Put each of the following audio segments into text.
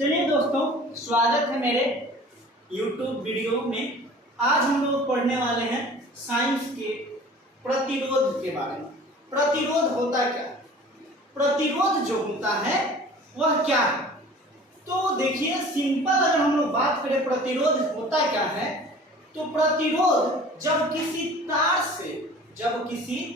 चलिए दोस्तों, स्वागत है मेरे YouTube वीडियो में। आज हम लोग पढ़ने वाले हैं साइंस के प्रतिरोध के बारे में। प्रतिरोध होता क्या है, प्रतिरोध जो होता है वह क्या है। तो देखिए, सिंपल अगर हम लोग बात करें प्रतिरोध होता क्या है, तो प्रतिरोध जब किसी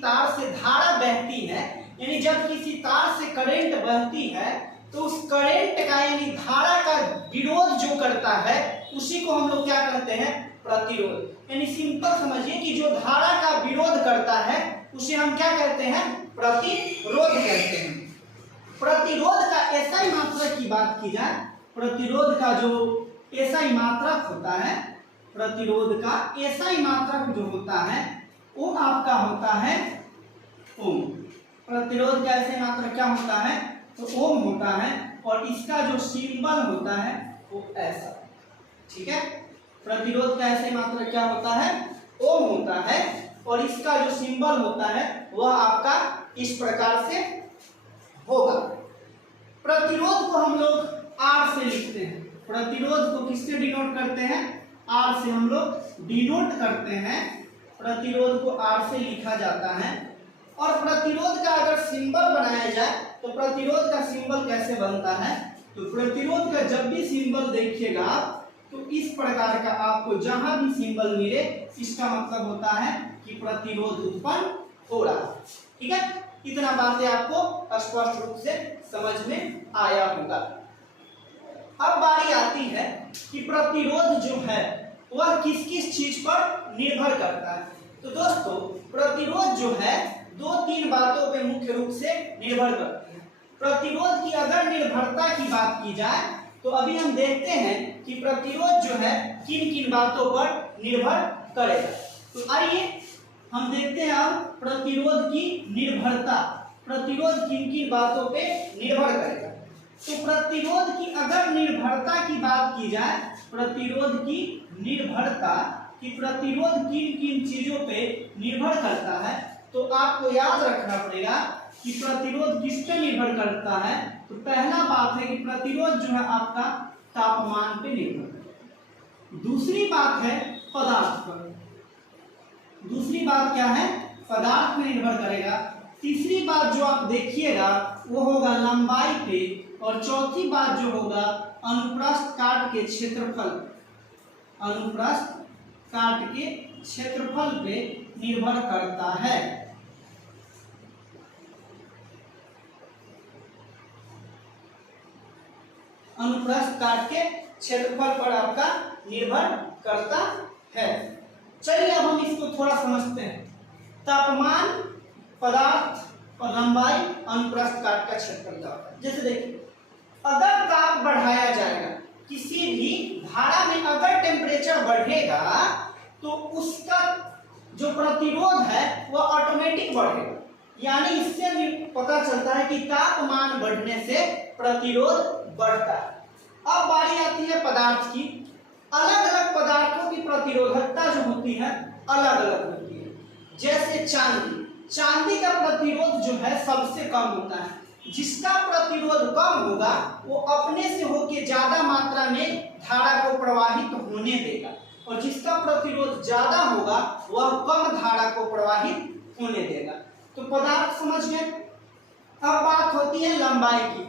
तार से धारा बहती है, यानी जब किसी तार से करंट बहती है तो उस करंट का यानी धारा का विरोध जो करता है उसी को हम लोग क्या कहते हैं, प्रतिरोध। यानी सिंपल समझिए कि जो धारा का विरोध करता है उसे हम क्या कहते हैं, प्रतिरोध कहते हैं। प्रतिरोध का एसआई मात्रक की बात की जाए, प्रतिरोध का जो एसआई मात्रक होता है, प्रतिरोध का एसआई मात्रक जो होता है वो आपका होता है ओम। प्रतिरोध का एसआई मात्रक क्या होता है, तो ओम होता है, और इसका जो सिंबल होता है वो ऐसा, ठीक है। प्रतिरोध का एसआई मात्रक क्या होता है, ओम होता है, और इसका जो सिंबल होता है वह आपका इस प्रकार से होगा। प्रतिरोध को हम लोग आर से लिखते हैं। प्रतिरोध को किससे डिनोट करते हैं, आर से हम लोग डिनोट करते हैं। प्रतिरोध को आर से लिखा जाता है। और प्रतिरोध का अगर सिंबल बनाया जाए तो प्रतिरोध का सिंबल कैसे बनता है, तो प्रतिरोध का जब भी सिंबल देखिएगा तो इस प्रकार का आपको जहां भी सिंबल मिले इसका मतलब होता है कि प्रतिरोध उत्पन्न हो रहा है, ठीक है। इतना बातें आपको स्पष्ट रूप से समझ में आया होगा। अब बारी आती है कि प्रतिरोध जो है वह किस किस चीज पर निर्भर करता है। तो दोस्तों, प्रतिरोध जो है दो तीन बातों पे मुख्य रूप से निर्भर करती है। प्रतिरोध की अगर निर्भरता की बात की जाए तो अभी हम देखते हैं कि प्रतिरोध जो है किन किन बातों पर निर्भर करेगा। तो आइए हम देखते हैं अब प्रतिरोध की निर्भरता, प्रतिरोध किन किन बातों पे निर्भर करेगा। तो प्रतिरोध की अगर निर्भरता की बात की जाए, प्रतिरोध की निर्भरता कि प्रतिरोध किन किन चीजों पे निर्भर करता है, तो आपको याद रखना पड़ेगा कि प्रतिरोध किस पे निर्भर करता है। तो पहला बात है कि प्रतिरोध जो है आपका तापमान पे निर्भर है। दूसरी बात है पदार्थ पर, दूसरी बात क्या है, पदार्थ पे निर्भर करेगा। तीसरी बात जो आप देखिएगा वो होगा लंबाई पे, और चौथी बात जो होगा अनुप्रस्थ काट के क्षेत्रफल, अनुप्रस्थ काट के क्षेत्रफल पे निर्भर करता है। अनुप्रस्थ काट के क्षेत्रफल पर आपका निर्भर करता है। चलिए अब हम इसको थोड़ा समझते हैं। तापमान, पदार्थ और लंबाई, अनुप्रस्थ काट का क्षेत्रफल क्या होता है। जैसे देखिए, अगर ताप बढ़ाया जाएगा, किसी भी धारा में अगर टेम्परेचर बढ़ेगा तो उसका जो प्रतिरोध है वह ऑटोमेटिक बढ़ेगा। यानी इससे भी पता चलता है कि तापमान बढ़ने से प्रतिरोध बढ़ता है। अब बारी आती है पदार्थ की। अलग अलग पदार्थों की प्रतिरोधकता जो होती है अलग अलग होती है। जैसे चांदी का प्रतिरोध जो है सबसे कम होता है। जिसका प्रतिरोध कम होगा वो अपने से होकर ज्यादा मात्रा में धारा को प्रवाहित होने देगा, और जिसका प्रतिरोध ज्यादा होगा वह कम धारा को प्रवाहित होने देगा। तो पदार्थ समझ गए। अब बात होती है लंबाई की।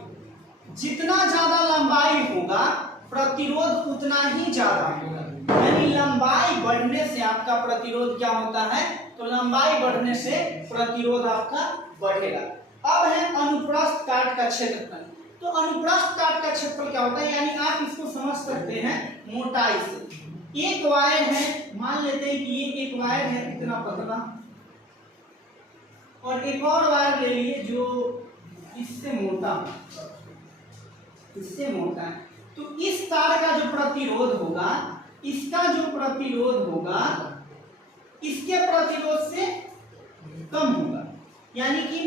जितना ज्यादा लंबाई होगा प्रतिरोध उतना ही ज्यादा होगा। यानी लंबाई बढ़ने से आपका प्रतिरोध क्या होता है, तो लंबाई बढ़ने से प्रतिरोध आपका बढ़ेगा। अब है अनुप्रस्थ काट का क्षेत्रफल। तो अनुप्रस्थ काट का क्षेत्रफल क्या होता है, यानी आप इसको समझ सकते हैं मोटाई से। एक वायर है, मान लेते हैं कि ये एक वायर है इतना पतला, और एक और वायर ले लिए जो इससे मोटा, इससे मोटा है। तो इस तार का जो प्रतिरोध होगा, इसका जो प्रतिरोध होगा इसके प्रतिरोध से कम होगा। यानी कि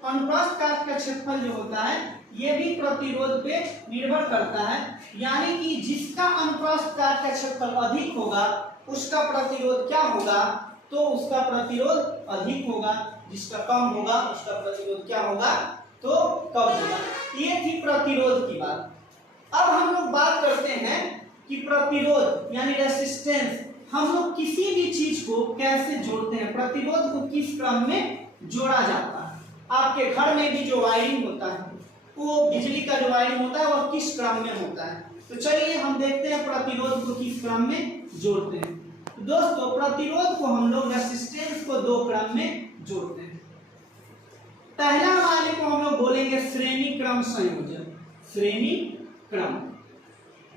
अनुप्रस्थ काट का क्षेत्रफल जो होता है ये भी प्रतिरोध पे निर्भर करता है। यानी कि जिसका अनुप्रस्थ काट का क्षेत्रफल अधिक होगा उसका प्रतिरोध क्या होगा, तो उसका प्रतिरोध अधिक होगा। जिसका कम होगा उसका प्रतिरोध क्या होगा, तो कम होगा। ये थी प्रतिरोध की बात। अब हम कि प्रतिरोध यानी रेसिस्टेंस हम लोग किसी भी चीज को कैसे जोड़ते हैं, प्रतिरोध को किस क्रम में जोड़ा जाता है। आपके घर में भी जो वायरिंग होता है, वो बिजली का जो वायरिंग होता है वह किस क्रम में होता है। तो चलिए हम देखते हैं प्रतिरोध को किस क्रम में जोड़ते हैं। तो दोस्तों प्रतिरोध को हम लोग रेसिस्टेंस को दो क्रम में जोड़ते हैं। पहला वाले को हम लोग बोलेंगे श्रेणी क्रम संयोजन, श्रेणी क्रम,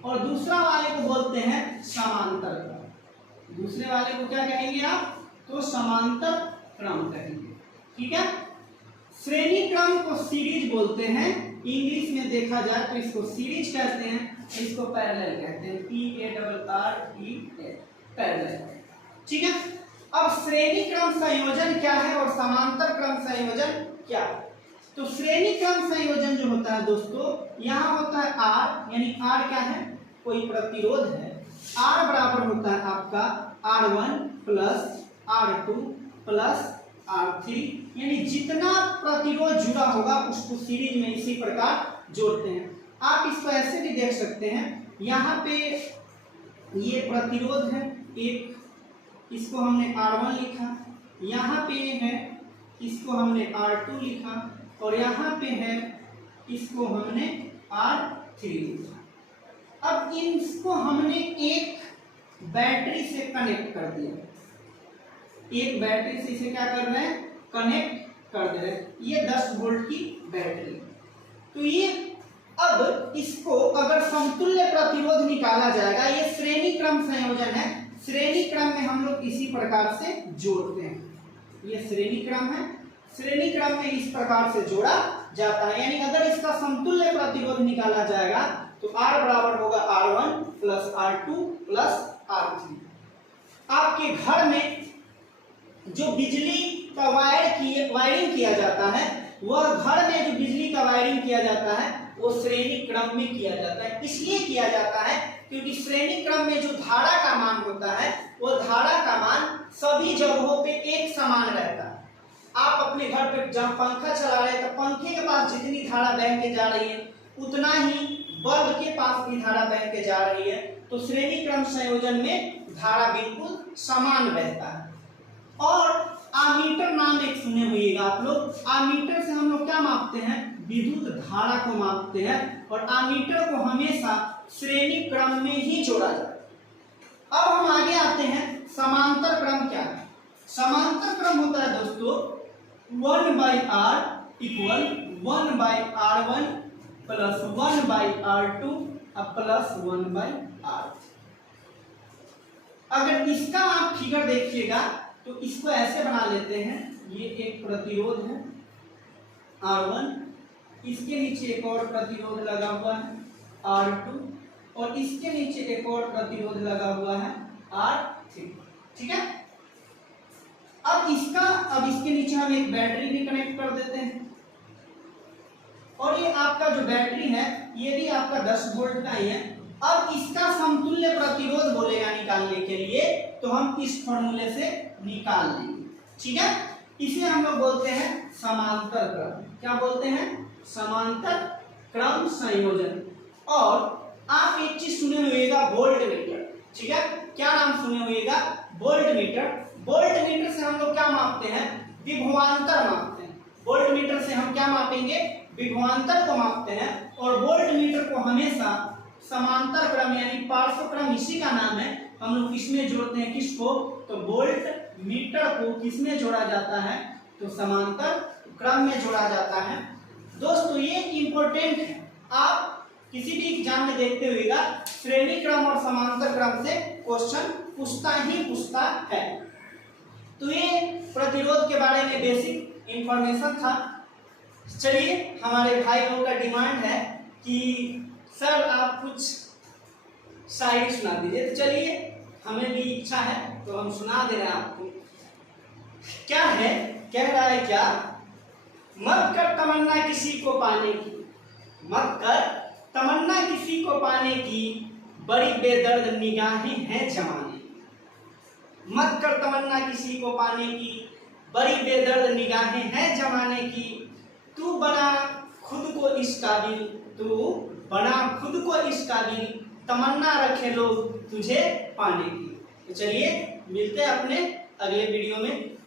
और दूसरा वाले को बोलते हैं समांतर क्रम। दूसरे वाले को क्या कहेंगे आप, तो समांतर क्रम कहेंगे। ठीक है, श्रेणी क्रम को सीरीज बोलते हैं, इंग्लिश में देखा जाए तो इसको सीरीज कहते हैं, इसको पैरेलल कहते हैं, PARREL, पैरेलल। ठीक है, अब श्रेणी क्रम संयोजन क्या है और समांतर क्रम संयोजन क्या है। तो श्रेणी क्रम संयोजन जो होता है दोस्तों, यहाँ होता है R, यानी R क्या है, कोई प्रतिरोध है, R बराबर होता है आपका R1 plus R2 plus R3, यानी जितना प्रतिरोध जुड़ा होगा उसको सीरीज में इसी प्रकार जोड़ते हैं। आप इसको ऐसे भी देख सकते हैं, यहाँ पे ये प्रतिरोध है एक, इसको हमने R1 लिखा, यहाँ पे है इसको हमने R2 लिखा, और यहाँ पे है इसको हमने R3 लिखा। अब इसको हमने एक बैटरी से कनेक्ट कर दिया, एक बैटरी से इसे क्या कर रहे हैं, कनेक्ट कर दे रहे हैं। ये 10 वोल्ट की बैटरी। तो ये अब इसको अगर समतुल्य प्रतिरोध निकाला जाएगा, ये श्रेणी क्रम संयोजन है, श्रेणी क्रम में हम लोग इसी प्रकार से जोड़ते हैं। ये श्रेणी क्रम है, श्रेणी क्रम में इस प्रकार से जोड़ा जाता है, यानी अगर इसका समतुल्य प्रतिरोध निकाला जाएगा तो R बराबर होगा R1 plus R2 plus R3। आपके घर में जो बिजली का वायरिंग किया जाता है, वह घर में जो बिजली का वायरिंग किया जाता है वो श्रेणी क्रम में किया जाता है। इसलिए किया जाता है क्योंकि श्रेणी क्रम में जो धारा का मान होता है, वो धारा का मान सभी जगहों पे एक समान रहता है। आप अपने घर पे जब पंखा चला रहे हैं तो पंखे के पास जितनी धारा बह के जा रही है उतना ही बल्ब के पास भी धारा बह के जा रही है। तो श्रेणी क्रम संयोजन में धारा बिल्कुल समान बहता है। और आमीटर नाम एक सुने होइएगा आप लोग, आमीटर से हम लोग क्या मापते हैं, विद्युत धारा को मापते हैं, और आमीटर को हमेशा श्रेणी क्रम में ही जोड़ा जाता है। अब हम आगे आते हैं, समांतर क्रम क्या है। समांतर क्रम होता है दोस्तों 1/R equal 1/R1 plus 1/R2 plus 1/R। अगर इसका आप फिगर देखिएगा तो इसको ऐसे बना लेते हैं, ये एक प्रतिरोध है R1, इसके नीचे एक और प्रतिरोध लगा हुआ है R2, और इसके नीचे एक और प्रतिरोध लगा हुआ है R3। ठीक है, अब इसके नीचे हम एक बैटरी भी कनेक्ट कर देते हैं, और ये आपका जो बैटरी है ये भी आपका 10 वोल्ट का ही है। अब इसका समतुल्य प्रतिरोध बोलेगा निकालने के लिए, तो हम इस फॉर्मूले से निकाल लेंगे। ठीक है, इसे हम लोग बोलते हैं समांतर क्रम। क्या बोलते हैं, समांतर क्रम संयोजन। और आप एक चीज सुने होइएगा, वोल्ट मीटर। ठीक है, क्या नाम सुने होइएगा, वोल्ट मीटर। वोल्ट मीटर से हम लोग क्या मापते हैं, विभवांतर मापते हैं। वोल्ट मीटर से हम क्या मापेंगे, विभवांतर को मापते हैं। और वोल्ट मीटर को हमेशा समांतर क्रम यानी पार्श्व क्रम, इसी का नाम है, हम लोग किसमें जोड़ते हैं, किसको, तो वोल्ट मीटर को किसमें जोड़ा जाता है, तो समांतर क्रम में जोड़ा जाता है। दोस्तों ये इंपॉर्टेंट है, आप किसी भी एग्जाम में देखते हुएगा श्रेणी क्रम और समांतर क्रम से क्वेश्चन पूछता ही पूछता है। तो ये प्रतिरोध के बारे में बेसिक इंफॉर्मेशन था। चलिए, हमारे भाई लोगों का डिमांड है कि सर आप कुछ शायरी सुना दीजिए, तो चलिए, हमें भी इच्छा है तो हम सुना दे रहे हैं आपको। क्या है, कह रहा है क्या, मत कर तमन्ना किसी को पाने की, मत कर तमन्ना किसी को पाने की, बड़ी बेदर्द निगाहें हैं जमाने की। मत कर तमन्ना किसी को पाने की, बड़ी बेदर्द निगाहें हैं जमाने की। तू बना खुद को इस काबिल, तू बना खुद को इस काबिल, तमन्ना रखे लोग तुझे पाने की। तो चलिए मिलते हैं अपने अगले वीडियो में।